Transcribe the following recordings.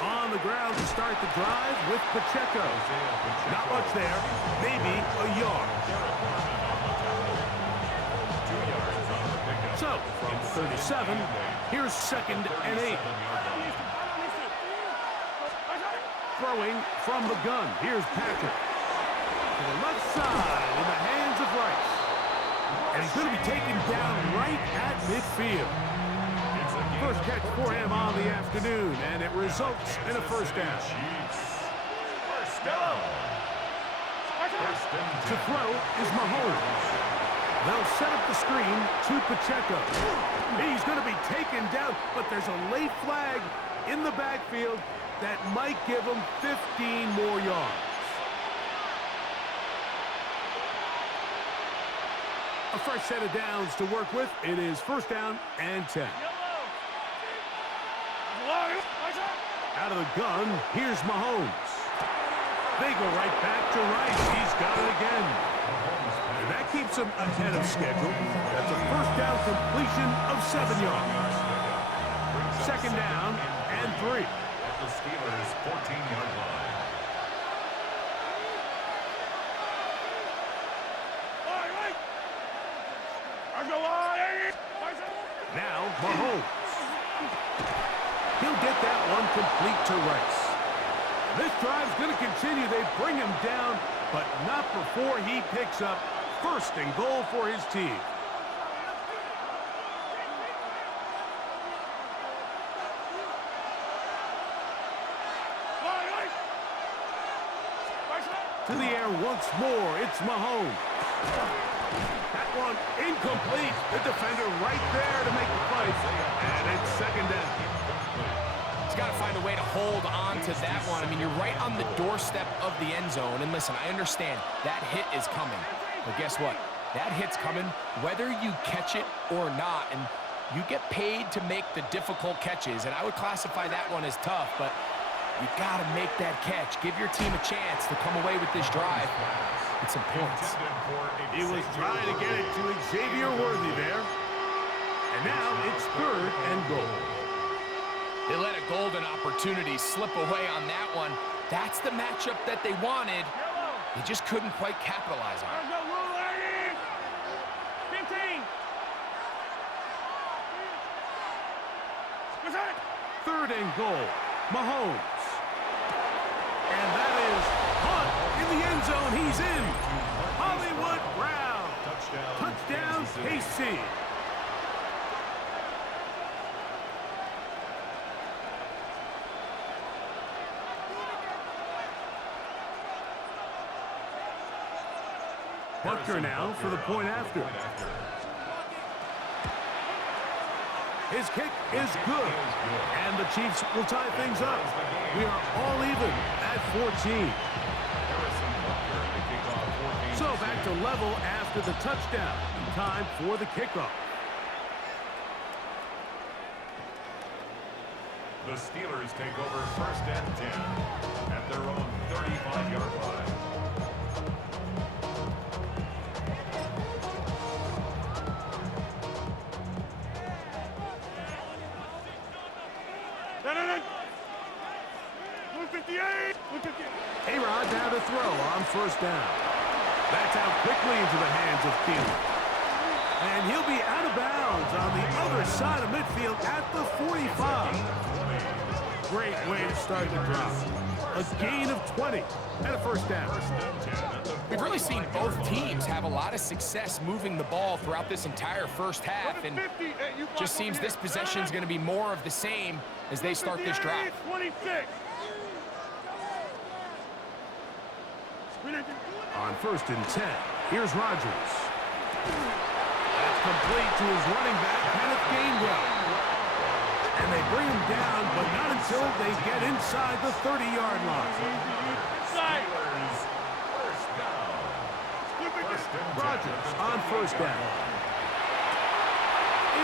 On the ground to start the drive with Pacheco. Not much there, maybe a yard. So, from 37, here's 2nd and 8. Throwing from the gun, here's Patrick. To the left side in the hands of Rice. And he's going to be taken down right at midfield. First catch for him on the afternoon, and it results in a first down. To throw is Mahomes. They'll set up the screen to Pacheco. He's going to be taken down, but there's a late flag in the backfield that might give him 15 more yards. A fresh set of downs to work with. It is first down and 10. Out of the gun, here's Mahomes. They go right back to Rice. He's got it again. And that keeps him ahead of schedule. That's a first down completion of 7 yards. Second down and 3. At the Steelers' 14-yard line. Now, Mahomes. He'll get that one complete to Rice. This drive's going to continue. They bring him down, but not before he picks up first and goal for his team. To the air once more, it's Mahomes. That one incomplete. The defender right there to make the play. And it's second down. He's got to find a way to hold on to that one. I mean, you're right on the doorstep of the end zone. And listen, I understand that hit is coming. But guess what? That hit's coming whether you catch it or not. And you get paid to make the difficult catches. And I would classify that one as tough, but you got to make that catch. Give your team a chance to come away with this drive with some points. He was trying to get it to Xavier Worthy there. And now it's third and goal. They let a golden opportunity slip away on that one. That's the matchup that they wanted. They just couldn't quite capitalize on it. Third and goal. Mahomes. And that is Hunt in the end zone. He's in. Hollywood Brown. Touchdown, KC. Buckner now for the point after. His kick is good. And the Chiefs will tie things up. We are all even at 14. So back to level after the touchdown. Time for the kickoff. The Steelers take over first and 10 at their own 35-yard line. A-Rod now to throw on first down. That's out quickly into the hands of Thielen. And he'll be out of bounds on the other side of midfield at the 45. Great way to start the drive. A gain of 20 and a first down. We've really seen both teams have a lot of success moving the ball throughout this entire first half, and just seems this possession is going to be more of the same as they start this drive. On first and 10, here's Rodgers. That's complete to his running back, Kenneth Gainwell. And they bring him down, but not until they get inside the 30-yard line. Rodgers on first down.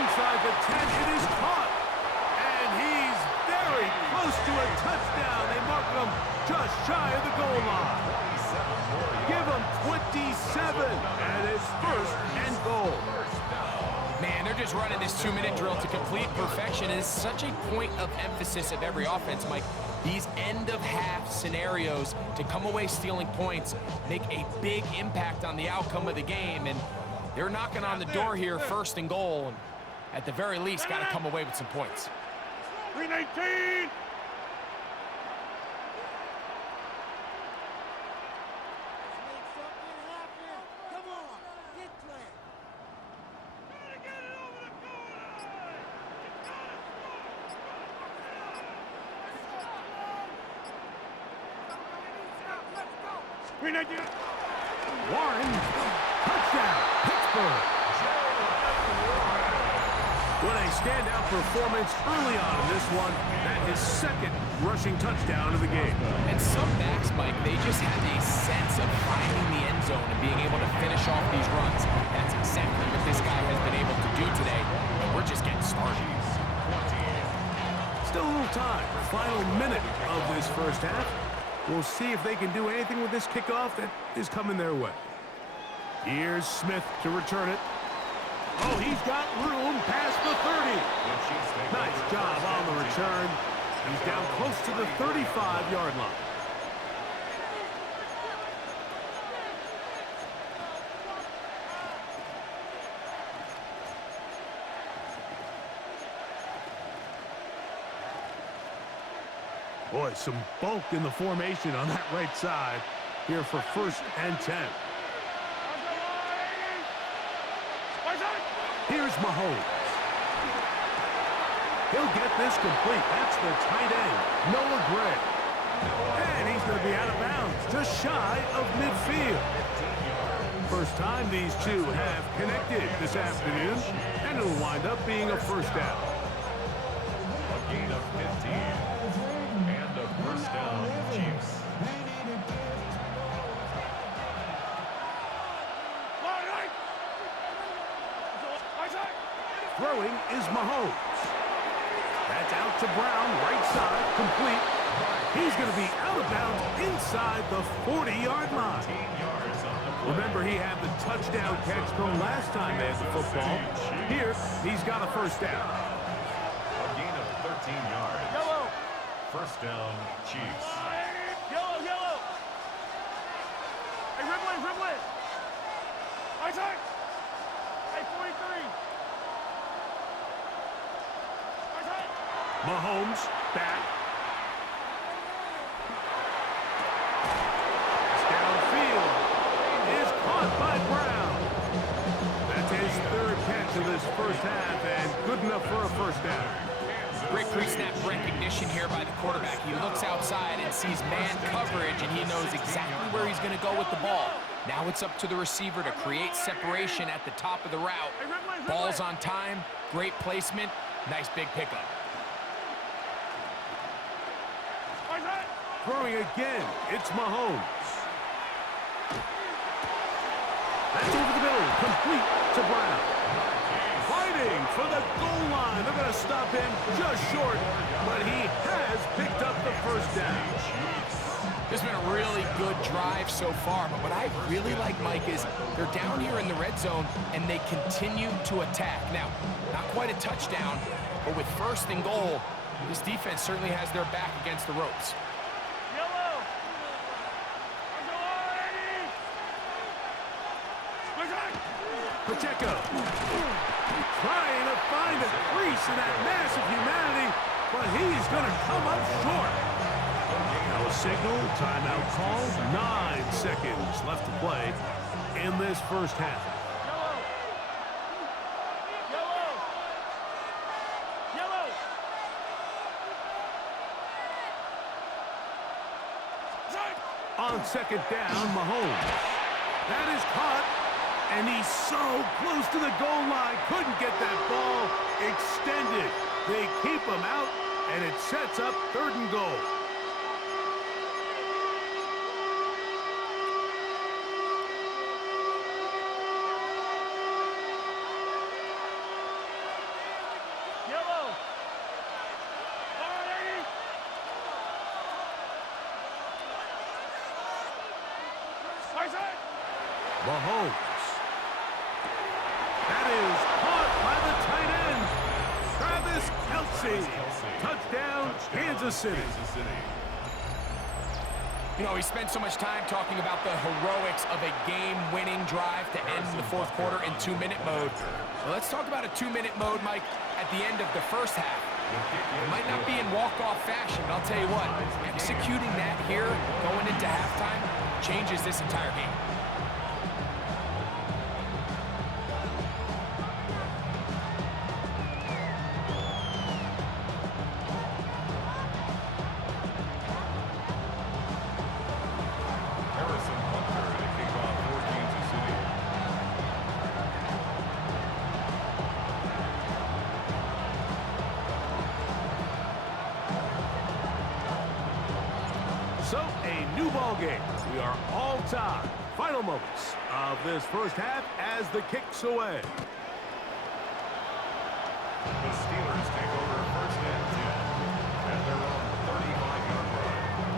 Inside the 10, it is caught. And he's very close to a touchdown. They mark him just shy of the goal line. Give him 27, and it's first and goal. Man, they're just running this 2-minute drill to complete perfection. It is such a point of emphasis of every offense, Mike. These end-of-half scenarios to come away stealing points make a big impact on the outcome of the game. And they're knocking on the door here, first and goal. And at the very least, got to come away with some points. 319! Warren, touchdown, Pittsburgh. What a standout performance early on in this one. That his second rushing touchdown of the game. And some backs, Mike, they just have a sense of finding the end zone and being able to finish off these runs. That's exactly what this guy has been able to do today. And we're just getting started. Still a little time. Final minute of this first half. We'll see if they can do anything with this kickoff that is coming their way. Here's Smith to return it. Oh, he's got room past the 30. Nice job on the return. He's down close to the 35-yard line. Boy, some bulk in the formation on that right side here for 1st and 10. Here's Mahomes. He'll get this complete. That's the tight end, Noah Gray. And he's going to be out of bounds, just shy of midfield. First time these two have connected this afternoon, and it'll wind up being a first down. A gain of 15. First down, Chiefs. Throwing is Mahomes. That's out to Brown, right side, complete. He's going to be out of bounds inside the 40-yard line. Remember, he had the touchdown catch the last time they had the football. Here, he's got a first down. A gain of 13 yards. Yellow. First down, Chiefs. Yellow, yellow. Hey, Ridley. Right side. Hey, 43. Right side. Mahomes back. It's downfield. Is caught by Brown. That's his third catch of this first half, and good enough for a first down. Great pre-snap recognition here by the quarterback. He looks outside and sees man coverage, and he knows exactly where he's going to go with the ball. Now it's up to the receiver to create separation at the top of the route. Ball's on time, great placement, nice big pickup. Throwing again, it's Mahomes. That's over the middle, complete to Brown. Fighting for the goal line. They're going to stop him just short, but he has picked up the first down. This has been a really good drive so far, but what I really like, Mike, is they're down here in the red zone, and they continue to attack. Now, not quite a touchdown, but with 1st and goal, this defense certainly has their back against the ropes. Yellow. Pacheco trying to find a crease in that mass of humanity, but he's going to come up short. Now a signal, timeout called, 9 seconds left to play in this first half. Yellow. On second down, Mahomes. That is caught, and he's so close to the goal line. Couldn't get that ball extended. They keep him out, and it sets up 3rd and goal. Mahomes. That is caught by Kelsey. Touchdown, Kansas City. You know, we spent so much time talking about the heroics of a game-winning drive to end the fourth quarter in 2-minute mode. Well, let's talk about a 2-minute mode, Mike, at the end of the first half. It might not be in walk-off fashion, but I'll tell you what, executing that here going into halftime changes this entire game. So, a new ball game. We are all tied. Final moments of this first half as the kick's away. The Steelers take over first and 10 at their own 35-yard line. No.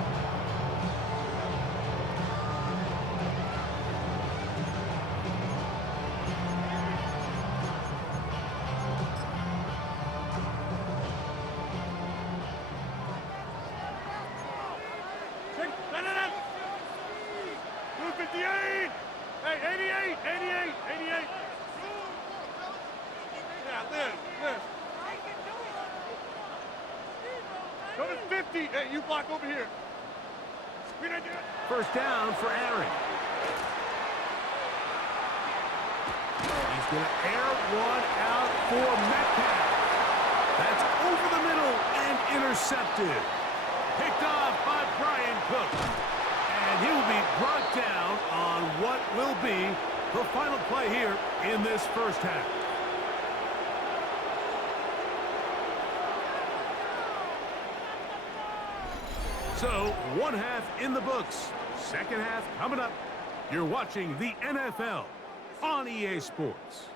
258. Hey, 88. Yeah, Liz. Go to 50. Hey, you block over here. First down for Aaron. He's going to air one out for Metcalf. That's over the middle and intercepted. Picked off by Brian Cook. And he will be brought down on what will be the final play here in this first half. So, one half in the books. Second half coming up. You're watching the NFL on EA Sports.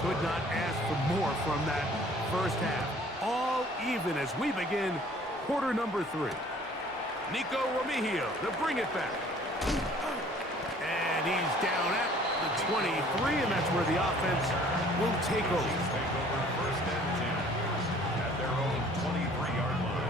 Could not ask for more from that first half. All even as we begin quarter number 3. Nico Remigio to bring it back. And he's down at the 23, and that's where the offense will take over. Take over first and 10 at their own 23-yard line.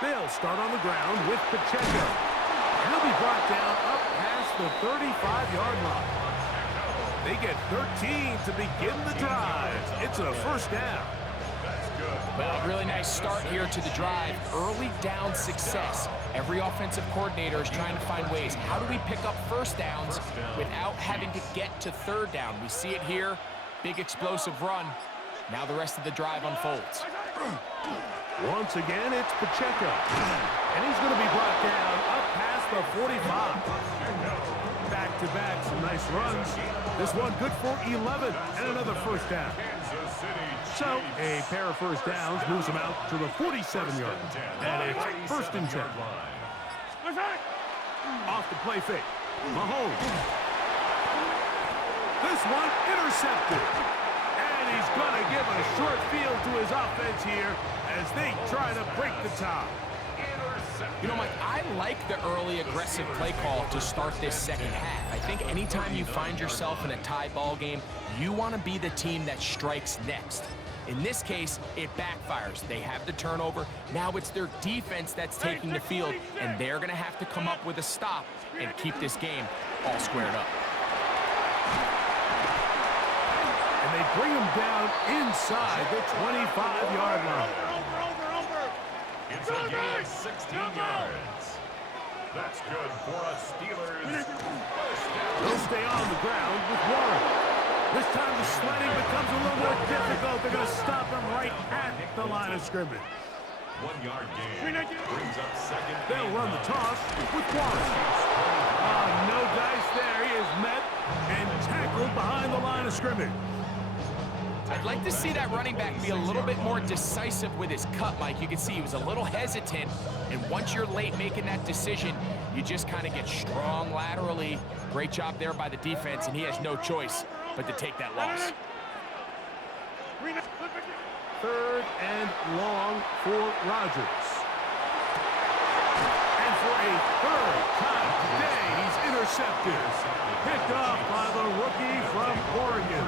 They'll start on the ground with Pacheco. And he'll be brought down up past the 35-yard line. They get 13 to begin the drive. It's a first down. That's good. Well, a really nice start here to the drive. Early down success. Every offensive coordinator is trying to find ways. How do we pick up first downs without having to get to third down? We see it here. Big explosive run. Now the rest of the drive unfolds. Once again, it's Pacheco. And he's going to be brought down up past the 45. Back-to-back, some nice runs. This one good for 11 and another first down. So, a pair of first downs moves him out to the 47-yard line. And it's first and 10. Off the play fake. Mahomes. This one intercepted. And he's going to give a short field to his offense here as they try to break the tie. You know, Mike, I like the early aggressive play call to start this second half. I think anytime you find yourself in a tie ball game, you want to be the team that strikes next. In this case, it backfires. They have the turnover. Now it's their defense that's taking the field, and they're going to have to come up with a stop and keep this game all squared up. And they bring him down inside the 25-yard line. It's a gain of 16 yards. That's good for a Steelers first down. They'll stay on the ground with Warren. This time the sledding becomes a little more difficult. They're going to stop him right at the line of scrimmage. 1 yard gain brings up second. They'll run the toss with Warren. No dice there. He is met and tackled behind the line of scrimmage. I'd like to see that running back be a little bit more decisive with his cut, Mike. You can see he was a little hesitant, and once you're late making that decision, you just kind of get strong laterally. Great job there by the defense, and he has no choice but to take that loss. 3rd and long for Rodgers. And for a 3rd time today, he's intercepted. Picked off by the rookie from Oregon.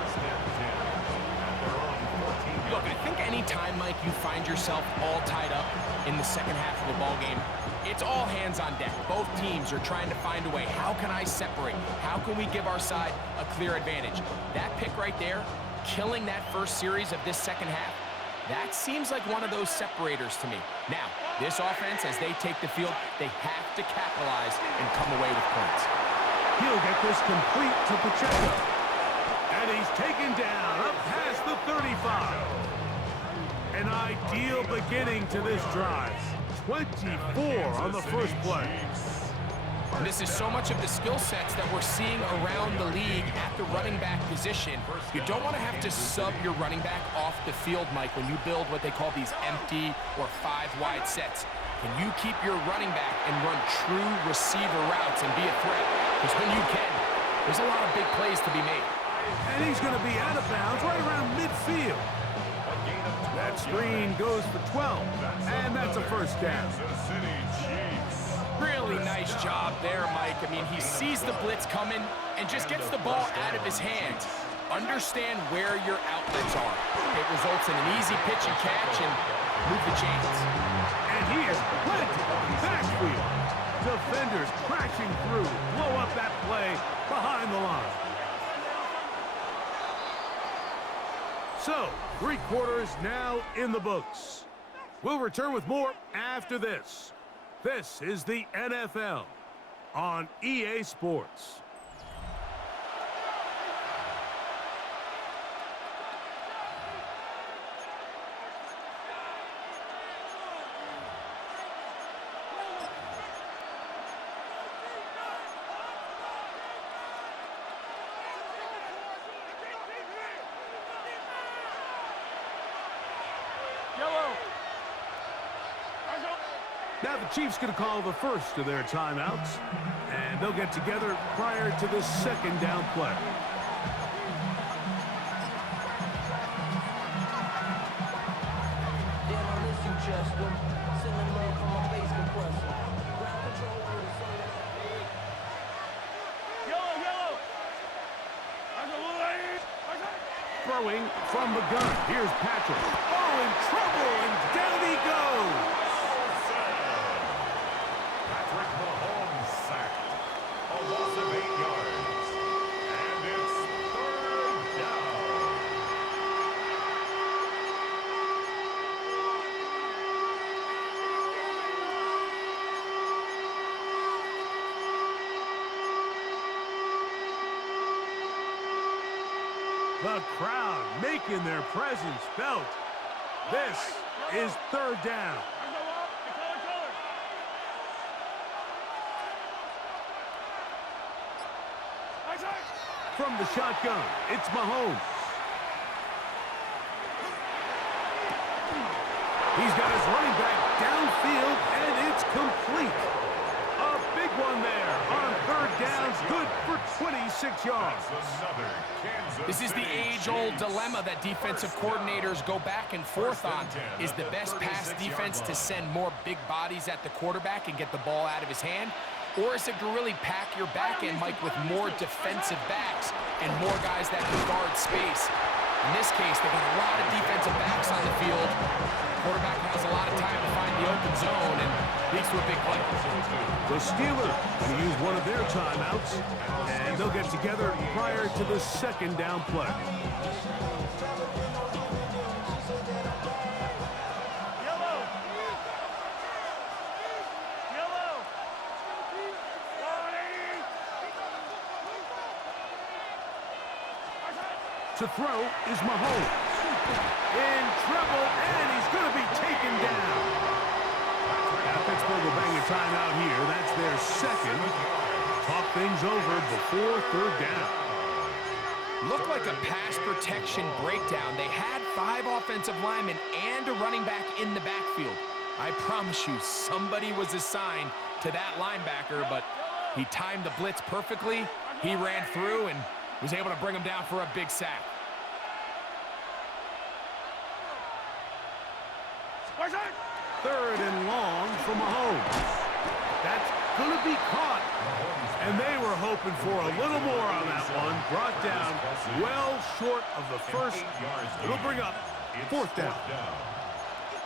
Look, I think any time, Mike, you find yourself all tied up in the second half of a ball game, it's all hands on deck. Both teams are trying to find a way. How can I separate? How can we give our side a clear advantage? That pick right there, killing that first series of this second half, that seems like one of those separators to me. Now, this offense, as they take the field, they have to capitalize and come away with points. He'll get this complete to Pacheco. And he's taken down up past the 35. An ideal beginning to this drive. 24 on the first play. And this is so much of the skill sets that we're seeing around the league at the running back position. You don't want to have to sub your running back off the field, Mike, when you build what they call these empty or 5-wide sets. Can you keep your running back and run true receiver routes and be a threat? Because when you can, there's a lot of big plays to be made. And he's going to be out of bounds right around midfield. That screen goes for 12, and that's a first down. Really nice job there, Mike. I mean, he sees the blitz coming and just gets the ball out of his hands. Understand where your outlets are. It results in an easy pitch and catch and move the chains. And he is planted on the backfield. Defenders crashing through, blow up that play behind the line. So, 3 quarters now in the books. We'll return with more after this. This is the NFL on EA Sports. Now the Chiefs going to call the first of their timeouts, and they'll get together prior to the second down play. Throwing from the gun. Here's Patrick. Oh, in trouble, and down he goes. A loss of 8 yards. And it's 3rd down. The crowd making their presence felt. This is 3rd down. From the shotgun, it's Mahomes. He's got his running back downfield, and it's complete. A big one there on 3rd downs, good for 26 yards. This is the age-old dilemma that defensive coordinators go back and forth on. Is the best pass defense to send more big bodies at the quarterback and get the ball out of his hand? Or is it to really pack your back end, Mike, with more defensive backs and more guys that can guard space? In this case, they got a lot of defensive backs on the field. The quarterback has a lot of time to find the open zone and leads to a big play. The Steelers going to use one of their timeouts, and they'll get together prior to the second down play. To throw is Mahomes. In trouble, and he's going to be taken down. Now Pittsburgh will bang a timeout here. That's their second. Talk things over before 3rd down. Looked like a pass protection breakdown. They had 5 offensive linemen and a running back in the backfield. I promise you, somebody was assigned to that linebacker, but he timed the blitz perfectly. He ran through and was able to bring him down for a big sack. Third and long for Mahomes. That's going to be caught. And they were hoping for a little more on that one. Brought down well short of the first. It'll bring up 4th down.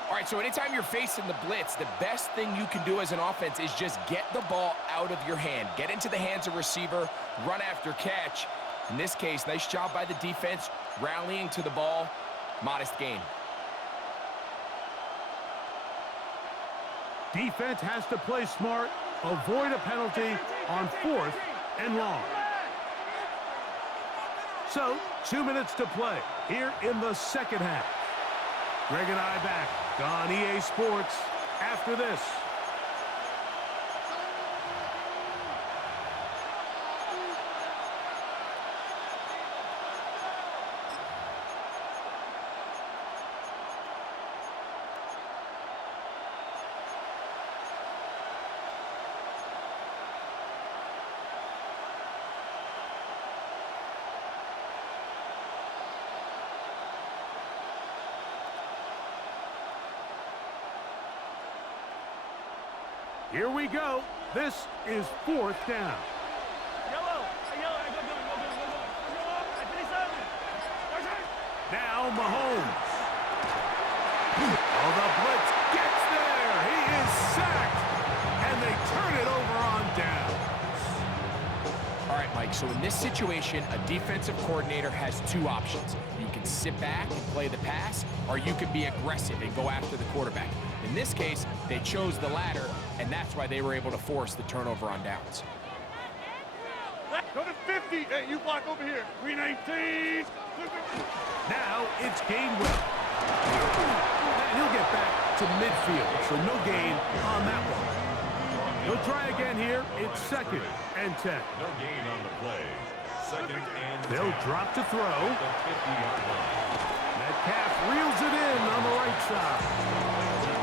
All right, so anytime you're facing the blitz, the best thing you can do as an offense is just get the ball out of your hand. Get into the hands of receiver, run after catch. In this case, nice job by the defense, rallying to the ball. Modest gain. Defense has to play smart, avoid a penalty on 4th and long. So, 2 minutes to play here in the second half. Greg and I back on EA Sports after this. Here we go. This is 4th down. Now Mahomes. Oh, the blitz gets there. He is sacked. And they turn it over on downs. All right, Mike, so in this situation, a defensive coordinator has 2 options. You can sit back and play the pass, or you can be aggressive and go after the quarterback. In this case, they chose the latter, and that's why they were able to force the turnover on downs. Go to 50. Hey, you block over here. 319. Now it's Gainwell. And he'll get back to midfield, so no gain on that one. He'll try again here. It's 2nd and 10. No gain on the play. 2nd and 10. They'll drop to throw. The 50-yard line. Metcalf reels it in on the right side.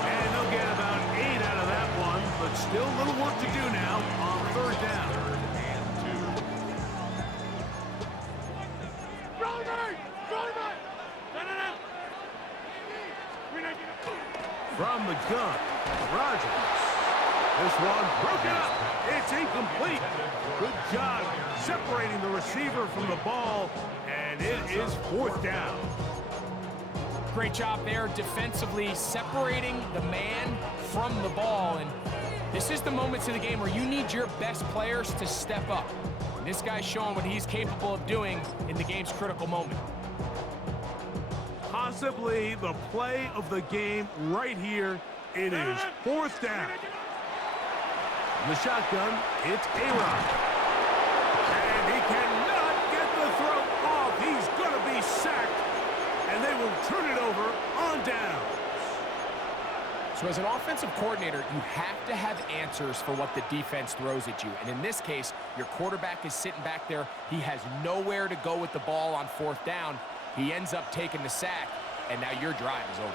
And they'll get about 8 out of that one, but still a little work to do now on 3rd down. 3rd and 2. From the gun, Rodgers. This one broken up. It's incomplete. Good job separating the receiver from the ball, and it is 4th down. Great job there defensively, separating the man from the ball. And this is the moments of the game where you need your best players to step up. And this guy's showing what he's capable of doing in the game's critical moment. Possibly the play of the game right here. It is 4th down. The shotgun, it's A-Rod. And he cannot get the throw off. He's going to be sacked. And they will turn it over on downs. So as an offensive coordinator, you have to have answers for what the defense throws at you. And in this case, your quarterback is sitting back there. He has nowhere to go with the ball on 4th down. He ends up taking the sack, and now your drive is over.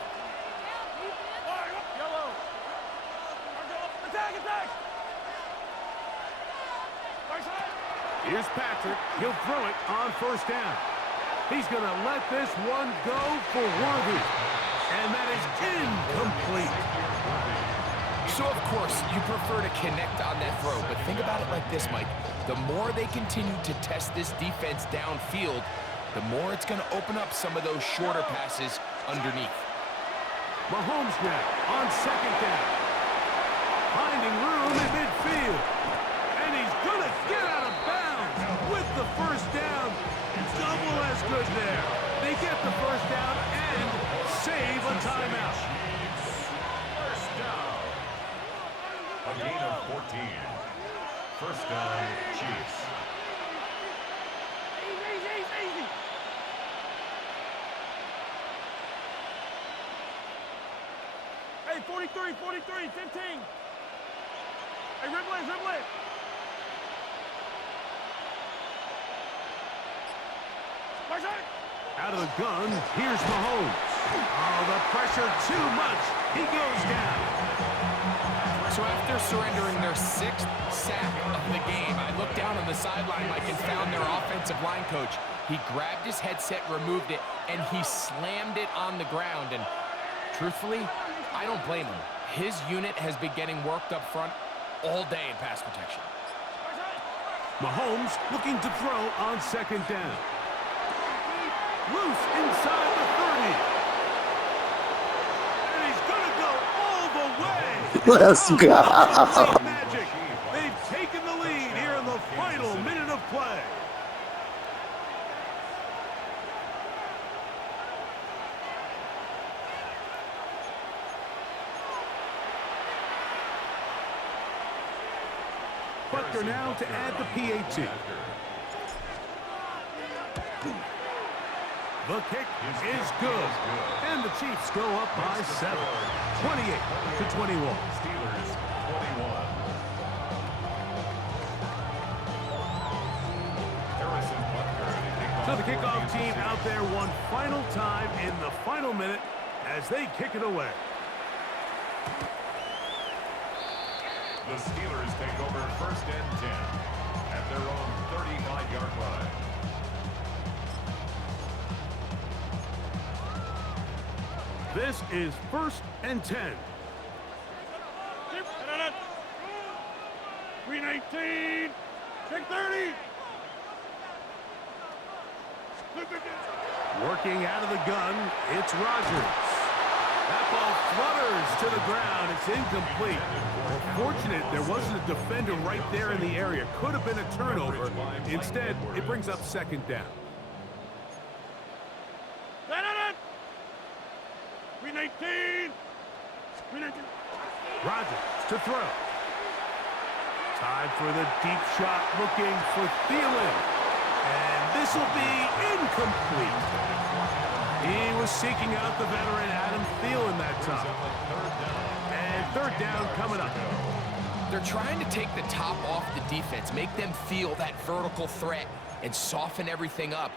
Here's Patrick. He'll throw it on 1st down. He's going to let this one go for Worthy. And that is incomplete. So, of course, you prefer to connect on that throw, but think about it like this, Mike. The more they continue to test this defense downfield, the more it's going to open up some of those shorter passes underneath. Mahomes now on 2nd down. Finding room in midfield. And he's going to get out of bounds with the 1st down. Double as good there. They get the 1st down and save a timeout. 1st down. A gain of 14. 1st down, Chiefs. Hey, 43, 15. Hey, dribble it. Out of the gun, here's Mahomes. Oh, the pressure too much. He goes down. So after surrendering their 6th sack of the game, I looked down on the sideline like and found their offensive line coach. He grabbed his headset, removed it, and he slammed it on the ground. And truthfully, I don't blame him. His unit has been getting worked up front all day in pass protection. Mahomes looking to throw on 2nd down. Loose inside the 30. And he's going to go all the way. Let's go. Magic. They've taken the lead here in the final minute of play. Butker now to add the PAT. The kick is good. And the Chiefs go up by 7. 28-21. Steelers 21. Harrison Butker. So the kickoff team out there one final time in the final minute as they kick it away. The Steelers take over 1st and 10 at their own 35-yard line. This is 1st and 10. 319. Take 30. Working out of the gun, it's Rodgers. That ball flutters to the ground. It's incomplete. Well, fortunate there wasn't a defender right there in the area. Could have been a turnover. Instead, it brings up 2nd down. 319. Rodgers to throw. Time for the deep shot, looking for Thielen. And this will be incomplete. He was seeking out the veteran Adam Thielen that time. And 3rd down coming up. They're trying to take the top off the defense, make them feel that vertical threat, and soften everything up.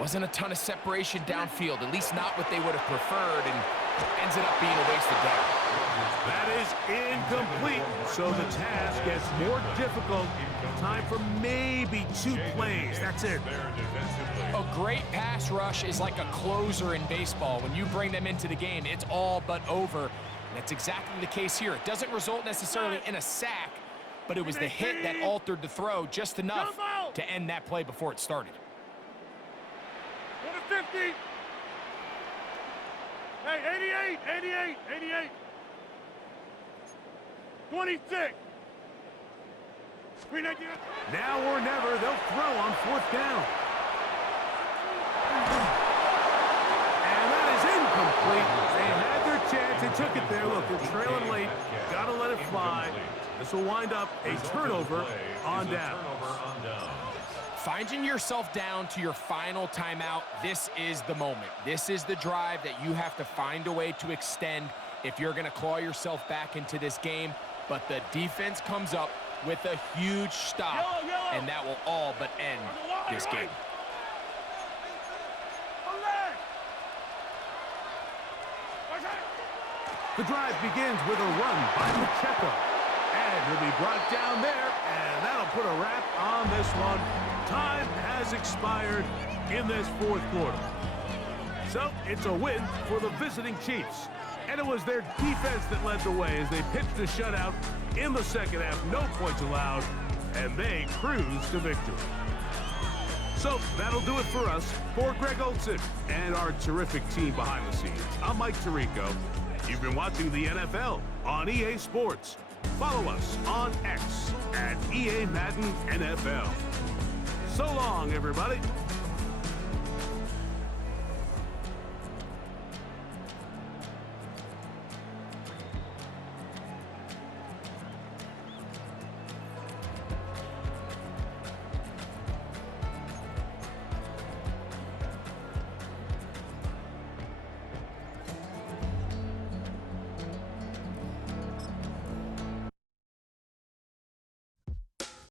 Wasn't a ton of separation downfield, at least not what they would have preferred, and ends up being a waste of down. That is incomplete, so the task gets more difficult. Time for maybe 2 plays. That's it. A great pass rush is like a closer in baseball. When you bring them into the game, it's all but over. And that's exactly the case here. It doesn't result necessarily in a sack, but it was the hit that altered the throw just enough to end that play before it started. 50. Hey, 88. 26. 319. Now or never, they'll throw on 4th down. And that is incomplete. They had their chance. They took it there. Look, they're trailing late. Got to let it fly. This will wind up a turnover on down. Finding yourself down to your final timeout, this is the moment. This is the drive that you have to find a way to extend if you're going to claw yourself back into this game. But the defense comes up with a huge stop, and that will all but end this game. The drive begins with a run by Pacheco. And he'll be brought down there, and that'll put a wrap on this one. Time has expired in this 4th quarter. So it's a win for the visiting Chiefs. And it was their defense that led the way as they pitched a shutout in the 2nd half. No points allowed, and they cruised to victory. So that'll do it for us. For Greg Olson and our terrific team behind the scenes, I'm Mike Tirico. You've been watching the NFL on EA Sports. Follow us on X at EA Madden NFL. So long, everybody.